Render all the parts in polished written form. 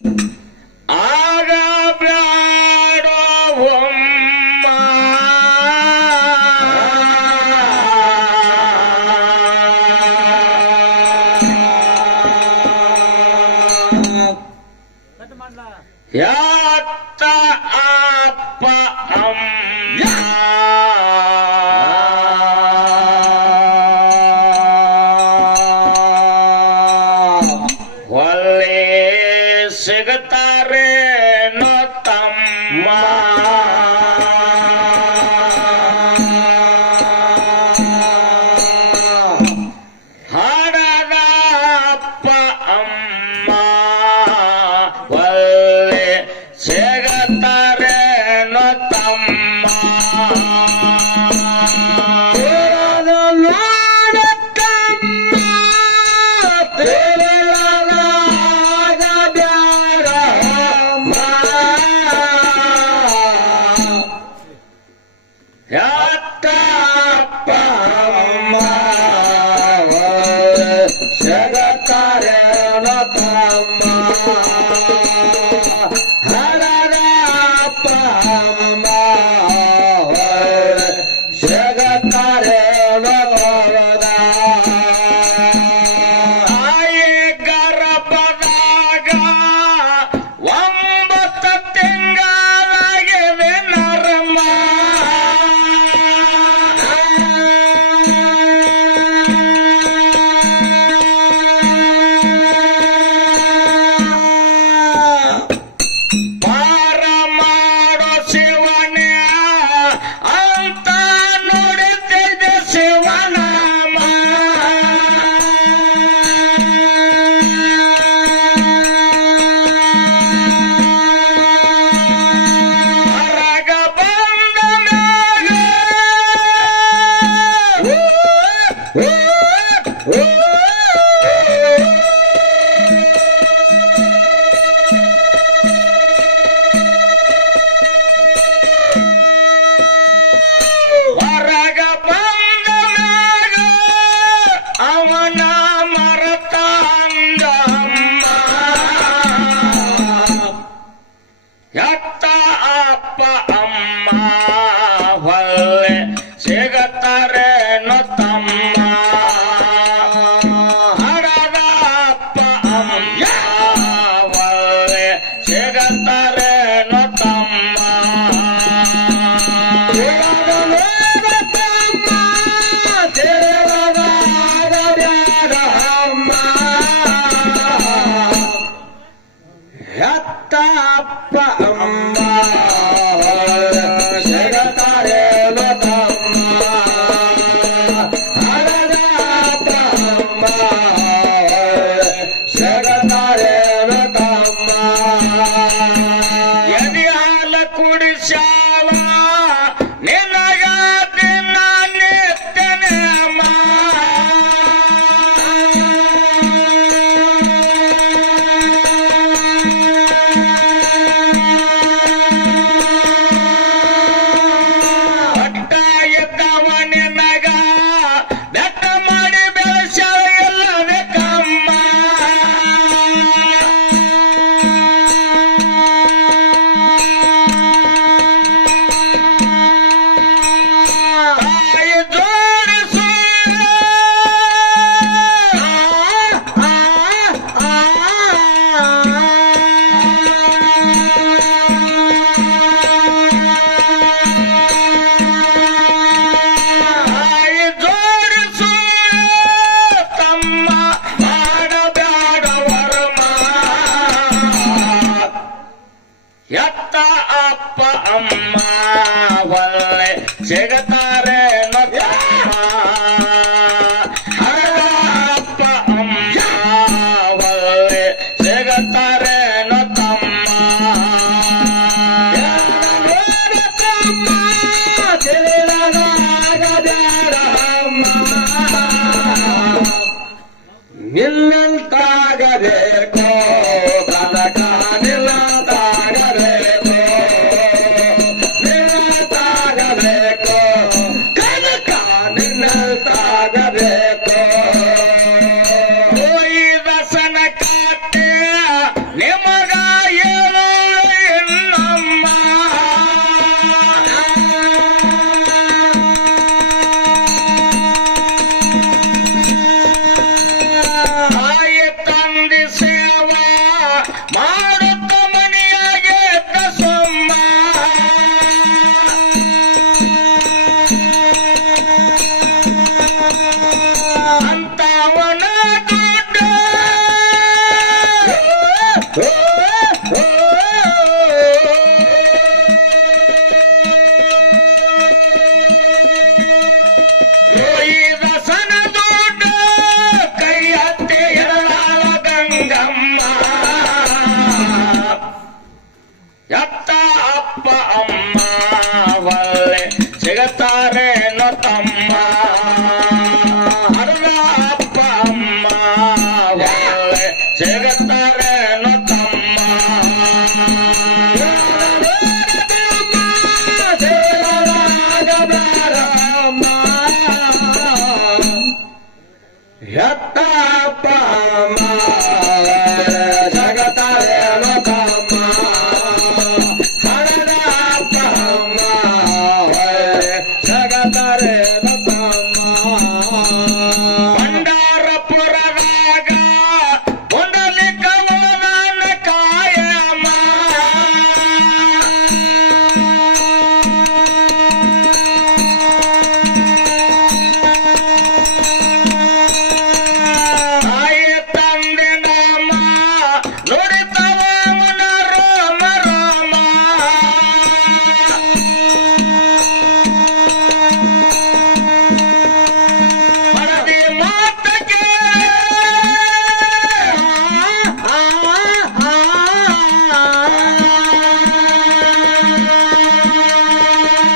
ಆಗ ಬ್ಯಾಡೋ ಒಮ್ಮ ಯಾತ್ತ ಅಪ್ಪ ಅಮ್ಮ ಒಳ್ಳೆ ಸಿಗತಾರೆ ನೋ ತಮ್ಮ ಹಾಡದ ಅಪ್ಪ ಅಮ್ಮ ಒಳ್ಳೆ ಸಿಗತಾರೆ ನೋ ತಮ್ಮ ಯಾತ್ತ ಅಪ್ಪ ಅಮ್ಮ ಜಗತ್ತಾರೆ ನೋ ತಮ್ಮ ಹರದ ಅಪ್ಪ ಅಮ್ಮ ಜಗತ್ತಾರೆ ನೋ ತೋರದ ತಾಯಿ ಗರ್ಭದಾಗ 9 ತಿಂಗಳಾಗಿದೆ ನರಮ ಪಾರ ಮಾಡೋ ಶಿವನೇ ಅಂತ ನುಡಿತಿದ್ದ ಶಿವನಾಮ ಹೊರಗ ಬಂದ ಮ್ಯಾಗ ಹೊರಗ ಬಂದ ಮ್ಯಾಗ ಅವನ ಮರತ ಅಂದಮ್ಮ ಯತ್ತ ಅಪ್ಪ ಅಮ್ಮ ಹೊಳ್ಳೆ ಸಿಗತಾರೆ ನೋ ತಮ್ಮ ಹರದ ಅಪ್ಪ ಅಮ್ಮ ಹೊಳ್ಳೆ ಸಿಗತಾರೆ ನೋ ತಮ್ಮ ಯತ್ತ ಅಪ್ಪ ಅಮ್ಮ ಜಗತ್ತಾರೆ ನೋ ತಮ್ಮ ಹರದ ಅಪ್ಪ ಅಮ್ಮ ಜಗತ್ತಾರೆ ನೋ ತಮ್ಮ ಎದೆ ಹಾಲ ಕುಡಿಸಾವ ನಿನಗ ದಿನ ನಿತ್ಯನೆ ಅಮ್ಮ ಒಟ್ಟ ಎದ್ದವ ನಿನಗ ಬೆಟ್ಟ ಮಾಡಿ ಬೆಳೆಸವ ಎಲ್ಲದೆ ಕಮ್ಮ ತಾಯಿ ಜೋಡಿಸು ತಾಯಿ ಜೋಡಿಸು ತಮ್ಮ ಮಾಡಬ್ಯಾಡ ವರ್ಮ ಯತ್ತ ಅಪ್ಪ ಅಮ್ಮ ಒಳ್ಳೆ ಸಿಗತಾರೆ ನೋ ತಮ್ಮ ಹರದ ಅಪ್ಪ ಅಮ್ಮ ಒಳ್ಳೆ ಸಿಗತಾರೆ ನೋ ತಮ್ಮ ತಮ್ಮ ತಿಳಿದಾಗಬ್ಯಾಡ ಅಮ್ಮ ನಿಲ್ಲಂತಾಗಬೇಕು ಕನಕ ನಿಲ್ಲಂತಾಗಬೇಕು ನಿಲ್ಲಂತಾಗಬೇಕು ಮಾಡುತ್ತ ಮನೆಯಾಗೆ ಸೊಮ್ಮ ಅಂತವನ ದುಡ್ಡು ರೋಹಿದಾಸನ ದುಡ್ಡು ಕೈ ಹತ್ತಿ ಎಡಲಾಳ ಗಂಗಮ್ಮ ಎತ್ತ ಅಪ್ಪ ಅಮ್ಮ ಒಳ್ಳೆ ಸಿಗತಾರೇನೋ ತಮ್ಮ ಹರದ ಅಪ್ಪ ಅಮ್ಮ ಒಳ್ಳೆ ಸಿಗತಾರೇನೋ ತಮ್ಮ ಎತ್ತ ಅಪ್ಪ ಅಮ್ಮ ಜಗತಾರೇನೋ ತಮ್ಮ ಹರದ ಅಪ್ಪ ಅಮ್ಮ ಒಳ್ಳೆ ಜಗತಾರೇನೋ ತಮ್ಮ ಭಂಡಾರಪುರದಾಗ ಪುಂಡಲಿಕ ವರದಾನ ಕಾಯಮ್ಮ ತಾಯಿ ತಂದೆ ನಾಮ ನುಡಿತವ ಮನ ರಾಮ ರಾಮ ಮನದಿ ಮಾತಕ್ಕೆ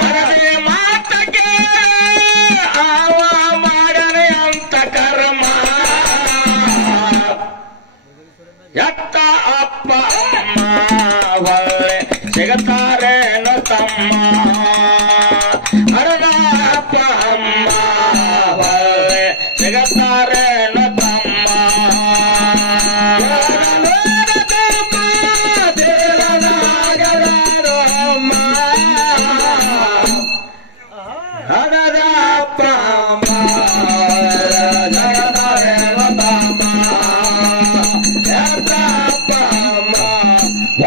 ಮನದಿ ಮಾತಕ್ಕೆ ಆವ ಮಾಡನೆ ಅಂತ ಕರ್ಮ ಎತ್ತ ಅಪ್ಪ ಅಮ್ಮ ಒಳ್ಳೆ ಸಿಗತಾರೇನೋ ತಮ್ಮ ಹರದ ಅಪ್ಪ ಅಮ್ಮ ಒಳ್ಳೆ ಸಿಗತಾರೇನೋ ತಮ್ಮ ಹರದ ಅಪ್ಪ ಅಮ್ಮ ಜಗತಾರೇನೋ ತಮ್ಮ ಎತ್ತ ಅಪ್ಪ ಅಮ್ಮ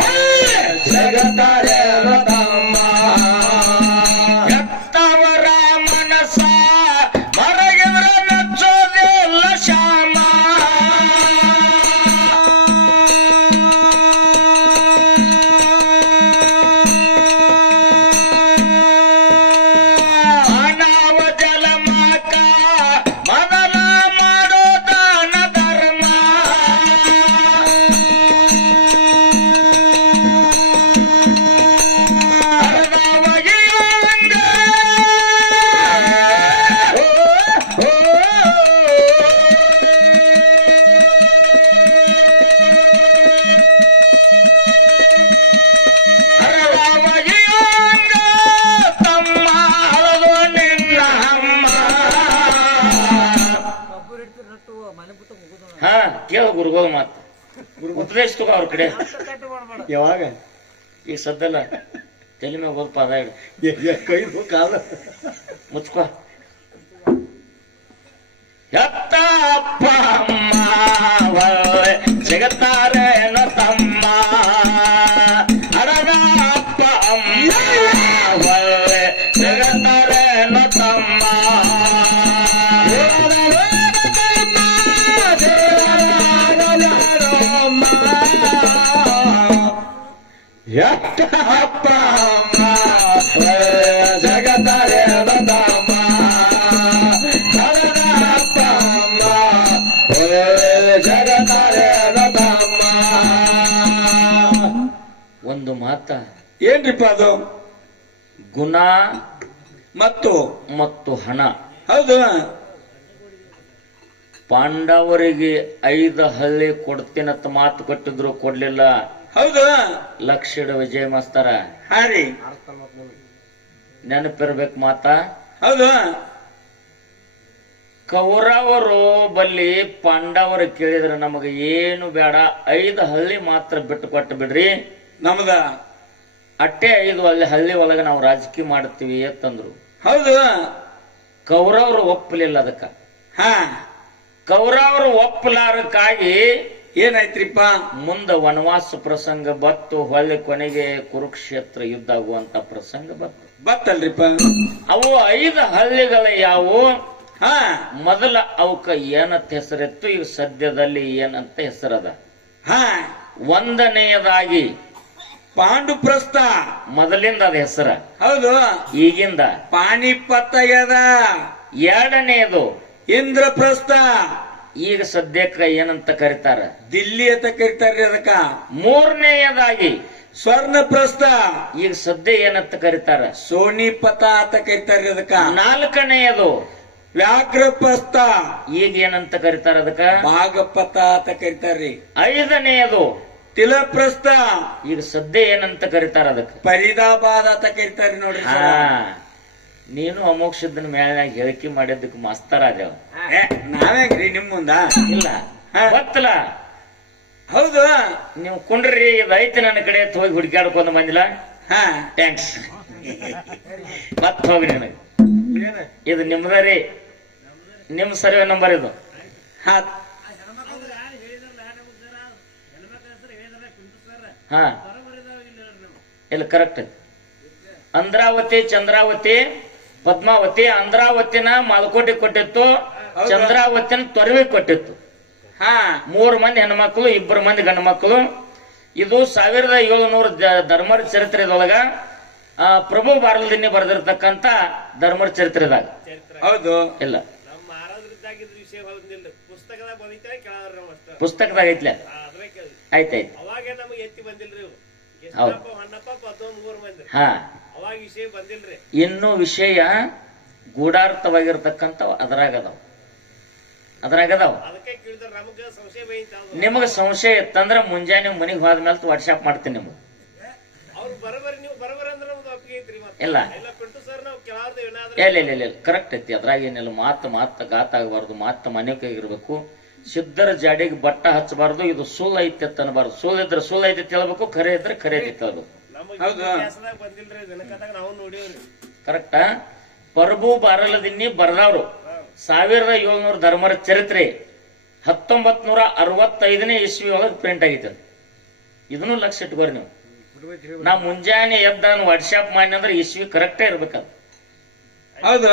ಒಳ್ಳೆ ಜಗತಾರೇನೋ ತಮ್ಮ ಎತ್ತವರ ಮನಸ ಮರಗಿದ್ರ ಮೆಚ್ಚೋದಿಲ್ಲ ಶ್ಯಾಮ ಮಾನವ ಜಲಮಕ ಮೊದಲ ಮಾಡೋ ದಾನ ಧರ್ಮ ಅರ್ಧವಗಿಯುವಂಗ ಅರ್ಧವಗಿಯುವಂಗ ತಮ್ಮ ಹರದು ನಿನ್ನ ಅಮ್ಮ ಹಾ ಕೇಳ ಗುರುಗಳು ಮಾತು ಉಪದೇಶ ತಗೋ ಅವ್ರ ಕಡೆ ಯಾವಾಗ ಈಗ ಸದ್ದಲ್ಲ ತಲೆ ಮ್ಯಾಗ ಹೋದ್ ಪದ ಇಡು ಕೈದು ಕಾಲ ಮುಚ್ಕೋ ಎತ್ತ ಅಪ್ಪ ಅಮ್ಮ ಒಳ್ಳೆ ಸಿಗತಾರೇನೋ ತಮ್ಮ ಹರದ ಅಪ್ಪ ಅಮ್ಮ ಒಳ್ಳೆ ಸಿಗತಾರೇನೋ ತಮ್ಮ ಎತ್ತ ಅಪ್ಪ ಅಮ್ಮ ಒಳ್ಳೆ ಜಗತಾರೇನೋ ತಮ್ಮ ಹರದ ಅಪ್ಪ ಅಮ್ಮ ಒಳ್ಳೆ ಜಗತಾರೇನೋ ತಮ್ಮ ಒಂದು ಮಾತ ಏನ್ರಿಪ್ಪ ಅದು ಗುಣ ಮತ್ತು ಮತ್ತು ಹಣ ಹೌದು ಪಾಂಡವರಿಗೆ 5 ಹಳ್ಳಿ ಕೊಡ್ತೀನಂತ ಮಾತು ಕೊಟ್ಟಿದ್ರು ಕೊಡ್ಲಿಲ್ಲ ಹೌದು ಲಕ್ಷದ ವಿಜಯ ಮಾಸ್ತರ ಹಾ ರೀ ನೆನಪಿರ್ಬೇಕು ಮಾತ ಹೌದು ಕೌರವರು ಬಲ್ಲಿ ಪಾಂಡವರು ಕೇಳಿದ್ರೆ ನಮಗೆ ಏನು ಬೇಡ 5 ಹಳ್ಳಿ ಮಾತ್ರ ಬಿಟ್ಟು ಕೊಟ್ಟು ಬಿಡ್ರಿ ನಮ್ದ ಅಟ್ಟೆ 5 ಹಳ್ಳಿ ಒಳಗೆ ನಾವು ರಾಜಕೀಯ ಮಾಡ್ತೀವಿ ಅಂತಂದ್ರು ಹೌದು ಕೌರವರು ಒಪ್ಪಲಿಲ್ಲ ಅದಕ್ಕ ಹಾ ಕೌರವರು ಒಪ್ಪಲಾರಕ್ಕಾಗಿ ಏನಾಯ್ತ್ರಿಪ್ಪ? ಮುಂದ ವನವಾಸ ಪ್ರಸಂಗ ಬತ್ತು, ಹೊಳ್ಳಿ ಕೊನೆಗೆ ಕುರುಕ್ಷೇತ್ರ ಯುದ್ಧ ಆಗುವಂತ ಪ್ರಸಂಗ ಬತ್ತು. ಬತ್ತಲ್ರಿಪ್ಪ? ಅವು 5 ಹಳ್ಳಿಗಳ ಯಾವುವು? ಹಾ, ಮೊದಲ ಅವಕ್ಕ ಏನಂತ ಹೆಸರಿತ್ತು, ಈಗ ಸದ್ಯದಲ್ಲಿ ಏನಂತ ಹೆಸರದ. ಹಾ, ಒಂದನೆಯದಾಗಿ ಪಾಂಡುಪ್ರಸ್ಥ. ಮೊದಲಿಂದ ಅದ ಹೆಸರ, ಹೌದು. ಈಗಿಂದ. ಪಾಣಿಪತ್ತಯದ. ಎರಡನೆಯದು ಇಂದ್ರಪ್ರಸ್ಥ. ಈಗ ಸದ್ಯಕ್ಕ ಏನಂತ ಕರೀತಾರ, ದಿಲ್ಲಿ ಅಂತ ಕರಿತಾರ್ರಿ ಅದಕ್ಕ. ಮೂರನೆಯದಾಗಿ ಸ್ವರ್ಣಪ್ರಸ್ಥ. ಈಗ ಸದ್ಯ ಏನಂತ ಕರೀತಾರ, ಸೋನಿಪತ ಅಂತ ಕರಿತಾರ್ರಿ ಅದಕ್ಕ. ನಾಲ್ಕನೆಯದು ವ್ಯಾಘ್ರಪ್ರಸ್ಥ. ಈಗ ಏನಂತ ಕರೀತಾರ ಅದಕ್ಕ, ಭಾಗಪತ ಅಂತ ಕರಿತಾರ್ರಿ. ಐದನೆಯದು ತಿಲಪ್ರಸ್ಥ. ಈಗ ಸದ್ಯ ಏನಂತ ಕರೀತಾರ ಅದಕ್ಕ, ಫರೀದಾಬಾದ್ ಅಂತ ಕರಿತಾರ್ರಿ ನೋಡ್ರಿ. ಹಾ, ನೀನು ಅಮೋಕ್ಷದನ ಮೇಳನಾಗ ಹೇಳಿಕೆ ಮಾಡಿದ್ದಕ್ಕೆ ಮಾಸ್ತರ ಅದೇವ. ನಾವ್ಯಾಗ್ರಿ ನಿಮ್ ಮುಂದ? ಇಲ್ಲ ಗೊತ್ತಲ್ಲ. ಹೌದು. ನೀವು ಕುಂಡ್ರಿ, ಇದು ಐತಿ ನನ್ನ ಕಡೆ ಅಂತ ಹೋಗಿ ಹುಡುಕಾಡ್ಕೊಂಡು ಬಂದಿಲ್ಲ. ಹಾ, ಥ್ಯಾಂಕ್ಸ್. ಮತ್ ಹೋಗ್ರಿ ನನಗೆ. ಇದು ನಿಮ್ದ ರೀ, ನಿಮ್ ಸರ್ವೆ ನಂಬರ್ ಇದು. ಹಾ, ಹಾ, ಇಲ್ಲ ಕರೆಕ್ಟ್. ಅಂದ್ರಾವತಿ, ಚಂದ್ರಾವತಿ, ಪದ್ಮಾವತಿ. ಅಂದ್ರಾವತಿನ ಮಾಲ್ಕೋಟೆ ಕೊಟ್ಟಿತ್ತು, ಚಂದ್ರಾವತಿನ ತೊರವಿ ಕೊಟ್ಟಿತ್ತು. ಹಾ, 3 ಮಂದಿ ಹೆಣ್ಮಕ್ಳು, 2 ಮಂದಿ ಗಂಡು ಮಕ್ಕಳು. ಇದು 1700 ಧರ್ಮರ ಚರಿತ್ರೆದೊಳಗ ಪ್ರಭು ಬಾರಲ್ದಿನ್ನಿ ಬರೆದಿರ್ತಕ್ಕಂತ ಧರ್ಮರ ಚರಿತ್ರೆದಾಗ. ಹೌದು. ಇಲ್ಲ ಪುಸ್ತಕದಾಗ ಐತ್ಲ. ಆಯ್ತಾಯ್ತು. ಹೌದು. ಹಾ, ಇನ್ನು ವಿಷಯ ಗೂಢಾರ್ಥವಾಗಿರ್ತಕ್ಕಂಥ ಅದ್ರಾಗದಾವ. ನಿಮಗ ಸಂಶಯ ಇತ್ತಂದ್ರ ಮುಂಜಾನೆ ಮನಿಗ್ ಹೋದ್ಮೇಲೆ ವಾಟ್ಸ್ಆಪ್ ಮಾಡ್ತೀನಿ ನಿಮ್ಗೆ. ಇಲ್ಲ ಇಲ್ಲ ಕರೆಕ್ಟ್ ಐತಿ. ಅದ್ರಾಗ ಏನಿಲ್ಲ, ಮಾತ ಗಾತ ಆಗಬಾರ್ದು, ಮಾತ ಮನೆಗಿರ್ಬೇಕು. ಸಿದ್ಧರ ಜಾಡಿಗೆ ಬಟ್ಟ ಹಚ್ಚಬಾರ್ದು. ಇದು ಸುಳ್ಳು ಐತಿ ಅಂತ ಅನ್ಬಾರ್ದು. ಸುಳ್ಳು ಇದ್ರೆ ಸುಳ್ಳು ಐತಿ ತಿಳ್ಬೇಕು, ಖರೆ ಇದ್ರೆ ಖರೆ ಐತಿ ತಿಳ್ಬೇಕು. ಹೌದು. ಕರೆಕ್ಟಾ? ಪ್ರಭು ಬಾರಲದಿನ್ನಿ ಬರದವ್ರು 1700 ಧರ್ಮರ ಚರಿತ್ರೆ 1965ನೇ ಇಸ್ವಿ ಒಳಗೆ ಪ್ರಿಂಟ್ ಆಗಿತ್ತು. ಇದನ್ನು ಲಕ್ಷ ಇಟ್ಕೋರಿ ನೀವು. ನಾ ಮುಂಜಾನೆ ಎದ್ದ ವಾಟ್ಸ್ಆಪ್ ಮಾಡಿ ಅಂದ್ರೆ ಇಸ್ವಿ ಕರೆಕ್ಟೇ ಇರ್ಬೇಕದು. ಹೌದು.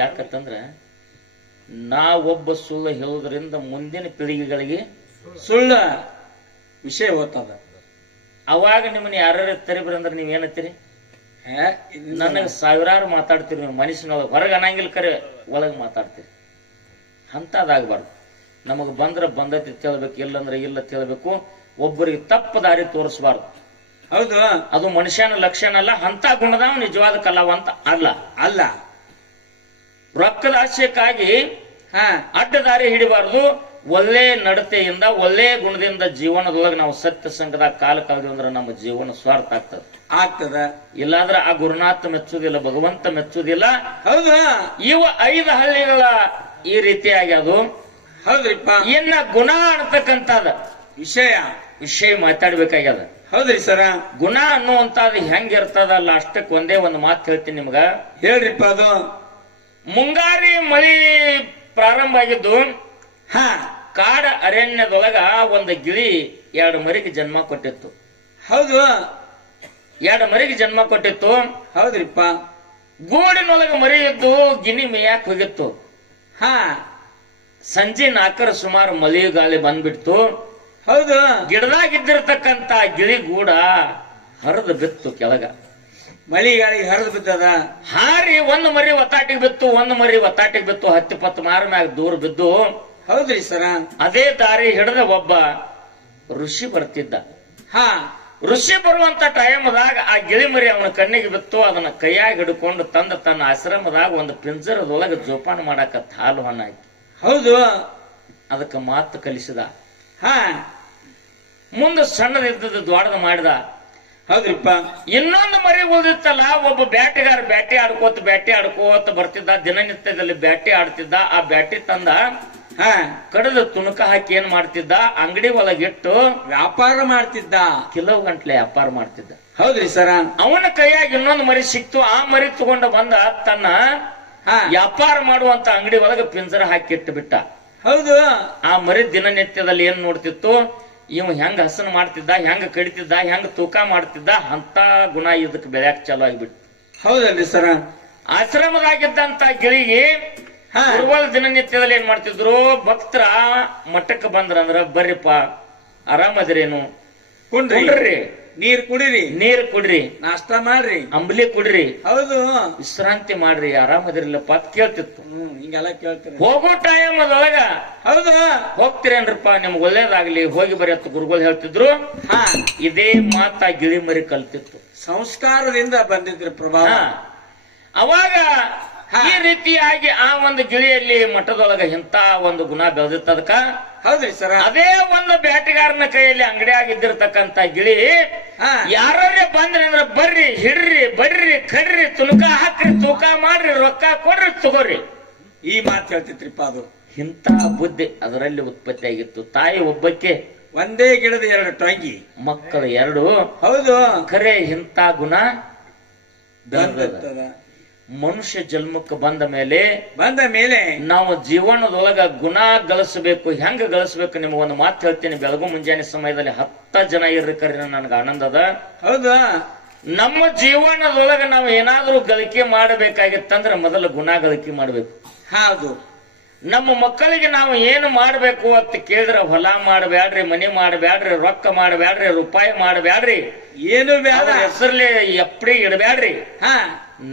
ಯಾಕಂತಂದ್ರ ನಾ ಒಬ್ಬ ಸುಳ್ಳು ಹೇಳುವುದರಿಂದ ಮುಂದಿನ ಪೀಳಿಗೆಗಳಿಗೆ ಸುಳ್ಳ ವಿಷಯ ಓದ್ತದ. ಅವಾಗ ನಿಮ್ಮನ್ನ ಯಾರು ತರಿಬ್ರಿ ಅಂದ್ರೆ ನೀವ್ ಏನತ್ತೀರಿ, ನನಗೆ ಸಾವಿರಾರು ಮಾತಾಡ್ತೀರಿ ನೀವು ಮನುಷ್ಯನೊಳಗೆ. ಹೊರಗೆ ಅನ್ನಂಗಿಲ್ಲ, ಕರೆ ಒಳಗೆ ಮಾತಾಡ್ತೀರಿ. ಅಂತದಾಗಬಾರ್ದು. ನಮಗ್ ಬಂದ್ರ ಬಂದೈತಿ ತಿಳ್ಬೇಕು, ಇಲ್ಲಂದ್ರೆ ಇಲ್ಲ ತಿಳ್ಬೇಕು. ಒಬ್ಬರಿಗೆ ತಪ್ಪ ದಾರಿ ತೋರಿಸಬಾರ್ದು. ಹೌದು. ಅದು ಮನುಷ್ಯನ ಲಕ್ಷಣ ಅಲ್ಲ. ಅಂತ ಗುಣದಾವ ನಿಜವಾದ ಕಲಾವಂತ ಅಲ್ಲ. ಅಲ್ಲ. ರೊಕ್ಕದ ಆಶಯಕ್ಕಾಗಿ ಹಾ, ಅಡ್ಡ ದಾರಿ ಹಿಡಿಬಾರ್ದು. ಒಳ್ಳೆ ನಡತೆಯಿಂದ, ಒಳ್ಳೆ ಗುಣದಿಂದ ಜೀವನದೊಳಗೆ ನಾವು ಸತ್ಯ ಸಂಘದಾಗ ಕಾಲ ಕಳೆದ್ವಿ ಅಂದ್ರೆ ನಮ್ಮ ಜೀವನ ಸ್ವಾರ್ಥ ಆಗ್ತದೆ. ಆಗ್ತದ. ಇಲ್ಲಾಂದ್ರೆ ಆ ಗುರುನಾಥ ಮೆಚ್ಚುದಿಲ್ಲ, ಭಗವಂತ ಮೆಚ್ಚುದಿಲ್ಲ. ಹೌದು. ಇವ 5 ಹಳ್ಳಿಗಳ ಈ ರೀತಿಯಾಗಿ ಅದು. ಹೌದ್ರಿಪ್ಪ. ಇನ್ನ ಗುಣ ಅನ್ನತಕ್ಕಂಥದ ವಿಷಯ ಮಾತಾಡ್ಬೇಕಾಗ್ಯದ. ಹೌದ್ರಿ ಸರ. ಗುಣ ಅನ್ನುವಂಥದ್ದು ಹೆಂಗಿರ್ತದಲ್ಲ ಅಷ್ಟಕ್ಕೆ ಒಂದೇ ಒಂದು ಮಾತು ಹೇಳ್ತೀನಿ ನಿಮ್ಗ. ಹೇಳ್ರಿಪ್ಪ. ಅದು ಮುಂಗಾರಿ ಮಳಿ ಪ್ರಾರಂಭ ಆಗಿದ್ದು. ಹಾ, ಕಾಡ ಅರಣ್ಯದೊಳಗ ಒಂದು ಗಿಳಿ 2 ಮರಿಗೆ ಜನ್ಮ ಕೊಟ್ಟಿತ್ತು. ಹೌದು. 2 ಮರಿಗೆ ಜನ್ಮ ಕೊಟ್ಟಿತ್ತು. ಹೌದ್ರಿಪ್ಪ. ಗೂಡಿನೊಳಗ ಮರಿ ಇದ್ದು ಗಿನಿ ಮೇಯಾಕ್ ಹೋಗಿತ್ತು. ಹಾ, ಸಂಜೆ 4 ಸುಮಾರು ಮಳಿ ಗಾಳಿ ಬಂದ್ಬಿಡ್ತು. ಹೌದು. ಗಿಡದಾಗಿದ್ದಿರ್ತಕ್ಕಂತ ಗಿಳಿ ಗೂಡ ಹರಿದು ಬಿತ್ತು ಕೆಳಗ. ಮಳಿ ಗಾಳಿಗೆ ಹರಿದು ಬಿದ್ದದ. ಹಾರಿ ಒಂದು ಮರಿ ಒತ್ತಾಟಿಗೆ ಬಿತ್ತು, ಒಂದು ಮರಿ ಒತ್ತಾಟಿಗೆ ಬಿತ್ತು. 10-20 ಮಾರ ಮ್ಯಾಗ ದೂರ ಬಿದ್ದು. ಹೌದ್ರಿ ಸರ. ಅದೇ ದಾರಿ ಹಿಡಿದ ಒಬ್ಬ ಋಷಿ ಬರ್ತಿದ್ದ. ಹಾ, ಋಷಿ ಬರುವಂತ ಟೈಮ್ದಾಗ ಆ ಗಿಳಿ ಮರಿ ಅವನ ಕಣ್ಣಿಗೆ ಬಿತ್ತು. ಅದನ್ನ ಕೈಯಾಗಿ ಹಿಡ್ಕೊಂಡು ತಂದ ತನ್ನ ಆಶ್ರಮದಾಗ ಒಂದು ಪಿಂಜರದೊಳಗೆ ಜೋಪಾನ ಮಾಡಾಕತ್ತ ಹಾಲು ಹಣ್ಣು ಹಾಕಿ. ಹೌದು. ಅದಕ್ಕೆ ಮಾತು ಕಲಿಸಿದ. ಹಾ, ಮುಂದೆ ಸಣ್ಣದಿದ್ದದ್ದು ದ್ವಾಡದ ಮಾಡಿದ. ಹೌದ್ರಿಪ್ಪ. ಇನ್ನೊಂದು ಮರಿ ಉಳಿದಿತ್ತಲ್ಲ, ಒಬ್ಬ ಬ್ಯಾಟಿಗಾರ ಬ್ಯಾಟಿ ಆಡ್ಕೋತ ಬರ್ತಿದ್ದ. ದಿನನಿತ್ಯದಲ್ಲಿ ಬ್ಯಾಟಿ ಆಡ್ತಿದ್ದ. ಆ ಬ್ಯಾಟಿ ತಂದ ಹಾ, ಕಡದ ತುಣುಕ ಹಾಕಿ ಏನ್ ಮಾಡ್ತಿದ್ದ, ಅಂಗಡಿ ಒಳಗಿಟ್ಟು ವ್ಯಾಪಾರ ಮಾಡ್ತಿದ್ದ. ಕಿಲೋ ಗಂಟ್ಲೆ ವ್ಯಾಪಾರ ಮಾಡ್ತಿದ್ದ. ಹೌದ್ರಿ ಸರ. ಅವನ ಕೈಯಾಗಿ ಇನ್ನೊಂದು ಮರಿ ಸಿಕ್ತು. ಆ ಮರಿ ತಗೊಂಡ ಬಂದ ತನ್ನ ಹಾ, ವ್ಯಾಪಾರ ಮಾಡುವಂತ ಅಂಗಡಿ ಒಳಗೆ ಪಿಂಜರ ಹಾಕಿ ಇಟ್ಟು ಬಿಟ್ಟ. ಹೌದು. ಆ ಮರಿ ದಿನನಿತ್ಯದಲ್ಲಿ ಏನ್ ನೋಡ್ತಿತ್ತು, ಇವ್ ಹೆಂಗ ಹಸನ ಮಾಡ್ತಿದ್ದ, ಹೆಂಗ ಕಡಿತಿದ್ದ, ಹೆಂಗ ತೂಕ ಮಾಡ್ತಿದ್ದ, ಅಂತ ಗುಣ ಇದಕ್ಕೆ ಬೆಳ್ಯಾಕ ಚಾಲು ಆಗ್ಬಿಟ್ಟು. ಹೌದಲ್ರಿ ಸರ. ಆಶ್ರಮದಾಗಿದ್ದಂತ ಗಿಳಿಗೆ ಹಾ. ಗುರುಗಳು ದಿನನಿತ್ಯದಲ್ಲಿ ಏನ್ ಮಾಡ್ತಿದ್ರು, ಭಕ್ತರ ಮಠಕ್ಕೆ ಬಂದ್ರಂದ್ರ ಬರ್ರಿಪ್ಪ ಆರಾಮದಿರೇನು, ಕುಂಡ್ರಿ, ನೀರ್ ಕುಡಿರಿ, ನೀರ್ ಕುಡ್ರಿ, ನಾಷ್ಟ ಮಾಡ್ರಿ, ಅಂಬ್ಲಿ ಕುಡ್ರಿ, ಹೌದು, ವಿಶ್ರಾಂತಿ ಮಾಡ್ರಿ, ಆರಾಮದಿರಿಲ್ಲಪ್ಪ ಅಂತ ಕೇಳ್ತಿತ್ತು. ಹಿಂಗೆಲ್ಲ ಕೇಳ್ತಾರೆ. ಹೋಗೋ ಟೈಮ್ ಅದೊಳಗ ಹೌದು, ಹೋಗ್ತೀರೇನ್ರಪ್ಪ ನಿಮ್ಗೆ ಒಳ್ಳೇದಾಗ್ಲಿ ಹೋಗಿ ಬರೀ ಅಂತ ಗುರುಗಳು ಹೇಳ್ತಿದ್ರು. ಹಾ, ಇದೇ ಮಾತಾ ಗಿಳಿ ಮರಿ ಕಲ್ತಿತ್ತು. ಸಂಸ್ಕಾರದಿಂದ ಬಂದಿದ್ರಿ ಪ್ರಭಾವ. ಹಾ. ಅವಾಗ ಈ ರೀತಿಯಾಗಿ ಆ ಒಂದು ಗಿಳಿಯಲ್ಲಿ ಮಠದೊಳಗ ಇಂತ ಒಂದು ಗುಣ ಬೆಳೆದಿತ್ತದಕ್ಕ. ಹೌದ್ರಿ ಸರ. ಅದೇ ಒಂದು ಬೇಟೆಗಾರನ ಕೈಯಲ್ಲಿ ಅಂಗಡಿಯಾಗಿದ್ದಿರ್ತಕ್ಕಂತ ಗಿಳಿ ಹಾ. ಯಾರೇ ಬಂದ್ರಿ ಅಂದ್ರ ಬರ್ರಿ, ಹಿಡ್ರಿ, ಬಡ್ರಿ, ಕಡ್ರಿ, ತುಣುಕ ಹಾಕ್ರಿ, ತೂಕ ಮಾಡ್ರಿ, ರೊಕ್ಕ ಕೊಡ್ರಿ, ತಗೋರಿ, ಈ ಮಾತು ಹೇಳ್ತಿತ್ರಿಪ್ಪ. ಅದು ಇಂತ ಬುದ್ಧಿ ಅದರಲ್ಲಿ ಉತ್ಪತ್ತಿ ಆಗಿತ್ತು. ತಾಯಿ ಒಬ್ಬಕ್ಕೆ, ಒಂದೇ ಗಿಡದ ಎರಡು ಟೊಂಗಿ, ಮಕ್ಕಳು ಎರಡು. ಹೌದು, ಖರೆ ಇಂತ ಗುಣ ಬಂದಿರ್ತದ. ಮನುಷ್ಯ ಜನ್ಮಕ್ಕೆ ಬಂದ ಮೇಲೆ ನಾವು ಜೀವನದೊಳಗ ಗುಣ ಗಳಿಸಬೇಕು. ಹೆಂಗ ಗಳಿಸಬೇಕು ನಿಮಗೊಂದು ಮಾತು ಹೇಳ್ತೀನಿ. ಬೆಳಗು ಮುಂಜಾನೆ ಸಮಯದಲ್ಲಿ 10 ಜನ ಇರ್ರಿ ಕರೀ, ನನ್ಗೆ ಆನಂದ ಅದ. ಹೌದಾ. ನಮ್ಮ ಜೀವನದೊಳಗ ನಾವು ಏನಾದ್ರೂ ಗಳಿಕೆ ಮಾಡಬೇಕಾಗಿತ್ತಂದ್ರ ಮೊದಲು ಗುಣ ಗಳಿಕೆ ಮಾಡ್ಬೇಕು. ಹೌದು. ನಮ್ಮ ಮಕ್ಕಳಿಗೆ ನಾವು ಏನು ಮಾಡ್ಬೇಕು ಅಂತ ಕೇಳಿದ್ರೆ, ಹೊಲ ಮಾಡಬ್ಯಾಡ್ರಿ, ಮನಿ ಮಾಡಬ್ಯಾಡ್ರಿ, ರೊಕ್ಕ ಮಾಡಬ್ಯಾಡ್ರಿ, ರೂಪಾಯಿ ಮಾಡಬ್ಯಾಡ್ರಿ, ಏನು ಬೇಡ, ಹೆಸರ್ಲಿ ಎಪ್ಪಡಿ ಇಡಬ್ಯಾಡ್ರಿ. ಹಾ,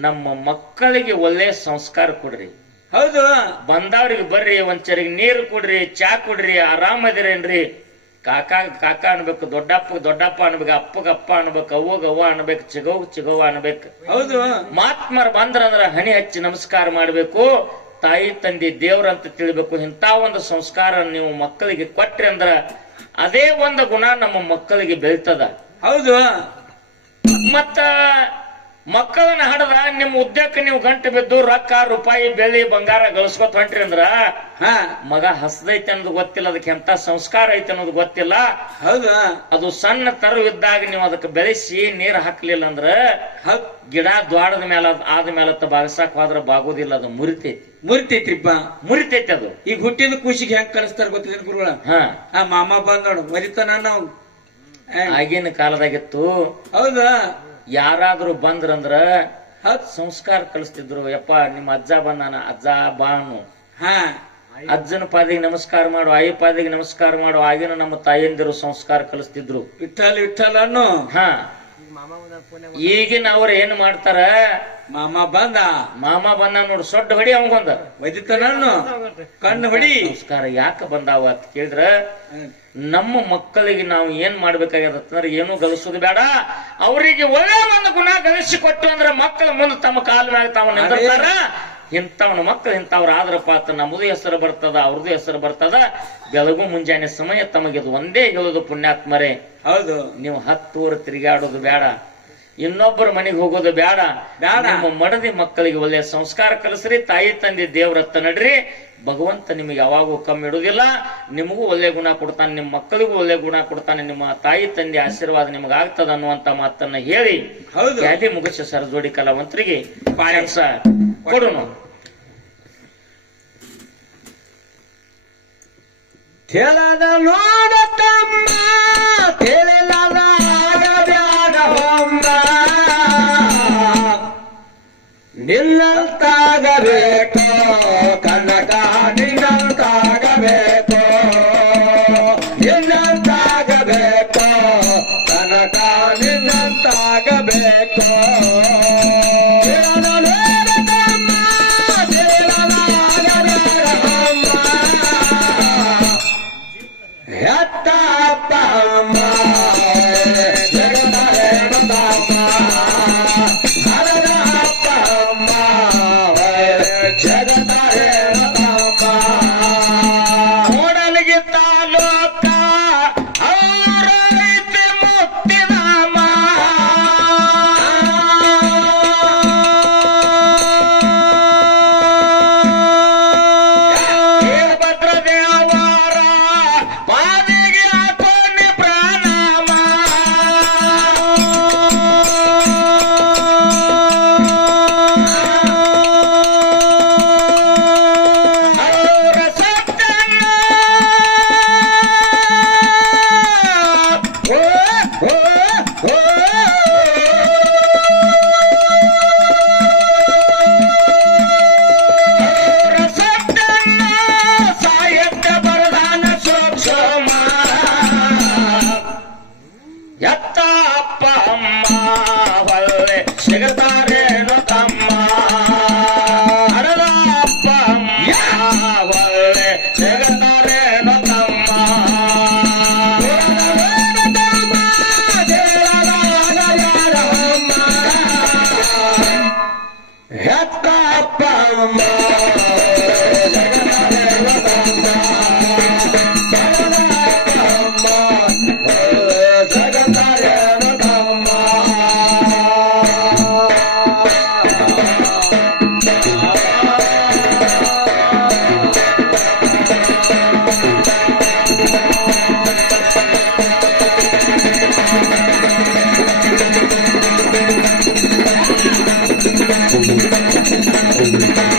ನಮ್ಮ ಮಕ್ಕಳಿಗೆ ಒಳ್ಳೆ ಸಂಸ್ಕಾರ ಕೊಡ್ರಿ. ಹೌದು. ಬಂದವ್ರಿಗೆ ಬರ್ರಿ, ಒಂದ್ ಚರಿಗೆ ನೀರು ಕೊಡ್ರಿ, ಚಾ ಕೊಡ್ರಿ, ಆರಾಮದಿರೇನ್ರಿ, ಕಾಕ ಕಾಕ ಅನ್ಬೇಕು, ದೊಡ್ಡಪ್ಪ ದೊಡ್ಡಪ್ಪ ಅನ್ಬೇಕು, ಅಪ್ಪಗ ಅಪ್ಪ ಅನ್ಬೇಕು, ಅವ್ವಗ ಅವ್ವ ಅನ್ಬೇಕು, ಚಿಗವ್ ಚಿಗವ್ವ ಅನ್ಬೇಕು. ಹೌದು. ಮಾತ್ಮರ್ ಬಂದ್ರಂದ್ರ ಹಣಿ ಹಚ್ಚಿ ನಮಸ್ಕಾರ ಮಾಡ್ಬೇಕು. ತಾಯಿ ತಂದೆ ದೇವ್ರಂತ ತಿಳಿಬೇಕು. ಇಂತ ಒಂದು ಸಂಸ್ಕಾರ ನೀವು ಮಕ್ಕಳಿಗೆ ಕೊಟ್ರಿ ಅಂದ್ರ ಅದೇ ಒಂದು ಗುಣ ನಮ್ಮ ಮಕ್ಕಳಿಗೆ ಬೆಳ್ತದ. ಹೌದು. ಮತ್ತ ಮಕ್ಕಳನ್ನ ಹಡದ ನಿಮ್ ಉದ್ಯೋಗಕ್ಕೆ ನೀವು ಗಂಟು ಬಿದ್ದು ರೊಕ್ಕ ರೂಪಾಯಿ ಬೆಳ್ಳಿ ಬಂಗಾರ ಗಳಿಸ್ಕೊತ ಹೊಂಟ್ರಿ ಅಂದ್ರ ಹಾ, ಮಗ ಹಸದೈತೆ ಅನ್ನೋದು ಗೊತ್ತಿಲ್ಲ, ಅದಕ್ಕೆ ಎಂತ ಸಂಸ್ಕಾರ ಐತೆ ಅನ್ನೋದು ಗೊತ್ತಿಲ್ಲ. ಹೌದು. ಅದು ಸಣ್ಣ ತರು ಇದ್ದಾಗ ನೀವು ಅದಕ್ಕೆ ಬೆಳೆಸಿ ನೀರ್ ಹಾಕ್ಲಿಲ್ಲ ಅಂದ್ರ ಗಿಡ ದ್ವಾಡದ ಮೇಲೆ ಆದ್ಮೇಲೆ ಬಾಗಸಾಕ್ ಹೋದ್ರ ಬಾಗೋದಿಲ್ಲ, ಅದು ಮುರಿತೈತ್ರಿಪ್ಪ. ಮುರಿತೈತಿ ಅದು. ಈಗ ಹುಟ್ಟಿದ ಖುಷಿಗೆ ಹೆಂಗ್ ಕಲಿಸ್ತಾರ ಗೊತ್ತಿದೆ ಗುರುಗಳ. ಹಾ, ಆ ಮಾಮ ಬಂದ್ ನೋಡು ಮರಿತಾನ ನಾವು. ಆಗಿನ ಕಾಲದಾಗಿತ್ತು. ಹೌದಾ. ಯಾರಾದ್ರೂ ಬಂದ್ರಂದ್ರ ಸಂಸ್ಕಾರ ಕಲಿಸ್ತಿದ್ರು. ಯಪ್ಪ ನಿಮ್ಮ ಅಜ್ಜ ಬಂದಾನ, ಅಜ್ಜ ಬಾನು, ಹಾ, ಅಜ್ಜನ ಪಾದಿಗೆ ನಮಸ್ಕಾರ ಮಾಡು, ಆಯಿ ಪಾದಿಗೆ ನಮಸ್ಕಾರ ಮಾಡು. ಆಗಿನ ನಮ್ಮ ತಾಯಂದಿರು ಸಂಸ್ಕಾರ ಕಲಿಸ್ತಿದ್ರು. ವಿಠಲ್ ವಿಠಲ್ ಅನ್ನು. ಹಾ, ಈಗಿನ ಅವ್ರ ಏನ್ ಮಾಡ್ತಾರ, ಮಾಮ ಬಂದ ನೋಡು ಸೊಡ್ಡ ಹೊಡಿ ಅವಂಗೊಂದ ವೈದಿತನನ್ನು ಕಣ್ಣು ಹೊಡಿ. ಸಂಸ್ಕಾರ ಯಾಕೆ ಬಂದಾವ ಅಂತ ಕೇಳಿದ್ರ, ನಮ್ಮ ಮಕ್ಕಳಿಗೆ ನಾವು ಏನ್ ಮಾಡ್ಬೇಕಾಗ್ಯದಂದ್ರೆ ಏನು ಗಳಿಸೋದು ಬೇಡ, ಅವರಿಗೆ ಒಳ್ಳೆ ಒಂದು ಗುಣ ಗಳಿಸಿ ಕೊಟ್ಟು ಅಂದ್ರೆ ಮಕ್ಕಳ ಮುಂದೆ ತಮ್ಮ ಕಾಲ ಮ್ಯಾಗ ತಾವು ನಿಂದಿರ್ತಾರ. ಇಂಥವನ ಮಕ್ಕಳು ಇಂಥವ್ರ ಆದ್ರಪ್ಪ ಅಂತ ನಮ್ಮದು ಹೆಸರು ಬರ್ತದ, ಅವ್ರದ್ದು ಹೆಸರು ಬರ್ತದ. ಬೆಳಗು ಮುಂಜಾನೆ ಸಮಯ ತಮಗಿದು ಒಂದೇ ಹೇಳೋದು, ಪುಣ್ಯಾತ್ಮರೇ. ಹೌದು. ನೀವು 10 ಊರು ತಿರುಗಾಡೋದು ಬೇಡ, ಇನ್ನೊಬ್ಬರ ಮನೆಗೆ ಹೋಗೋದು ಬೇಡ. ನಿಮ್ಮ ಮಡದಿ ಮಕ್ಕಳಿಗೆ ಒಳ್ಳೆಯ ಸಂಸ್ಕಾರ ಕಲಿಸ್ರಿ. ತಾಯಿ ತಂದೆ ದೇವ್ರತ್ತ ನಡ್ರಿ. ಭಗವಂತ ನಿಮಗೆ ಯಾವಾಗೂ ಕಮ್ಮಿ ಇಡುದಿಲ್ಲ. ನಿಮಗೂ ಒಳ್ಳೆ ಗುಣ ಕೊಡ್ತಾನೆ, ನಿಮ್ಮ ಮಕ್ಕಳಿಗೂ ಒಳ್ಳೆ ಗುಣ ಕೊಡ್ತಾನೆ. ನಿಮ್ಮ ತಾಯಿ ತಂದೆ ಆಶೀರ್ವಾದ ನಿಮಗ ಆಗ್ತದ ಅನ್ನುವಂತ ಮಾತನ್ನ ಹೇಳಿ ಯಾದಿ ಮುಗಿಸಿ ಸರಜೋಡಿ ಕಲಾವಂತರಿಗೆ ಪಾಯಸ ಕೊಡೋಣ. ತೇಲದ ನೋಡ ತಮ್ಮ, ತೇಲದ ಆಗಬ್ಯಾಡ ಹೊಮ್ಮ, ನಿನ್ನಂತಾಗಬೇಕು ಕನಕ, ನಿನ್ನಂತಾಗಬೇಕು, ನಿನ್ನಂತಾಗಬೇಕು ಕನಕ, ನಿನ್ನಂತಾಗಬೇಕು. ಓ ಓ ರಸಟ್ಟನ್ನ ಸಾಹಿತ್ಯ ಬರದಾನ ಸೂಕ್ಷ್ಮ ಎತ್ತ ಅಪ್ಪ ಅಮ್ಮ ಒಳ್ಳೆ ಸಿಗತಾರೇನು ತಮ್ಮ ಹರದ ಅಪ್ಪ ಅಮ್ಮ ಒಳ್ಳೆ ಸಿಗತಾರೇನು ತಮ್ಮ ಎತ್ತ ಅಪ್ಪ ಅಮ್ಮ Thank you.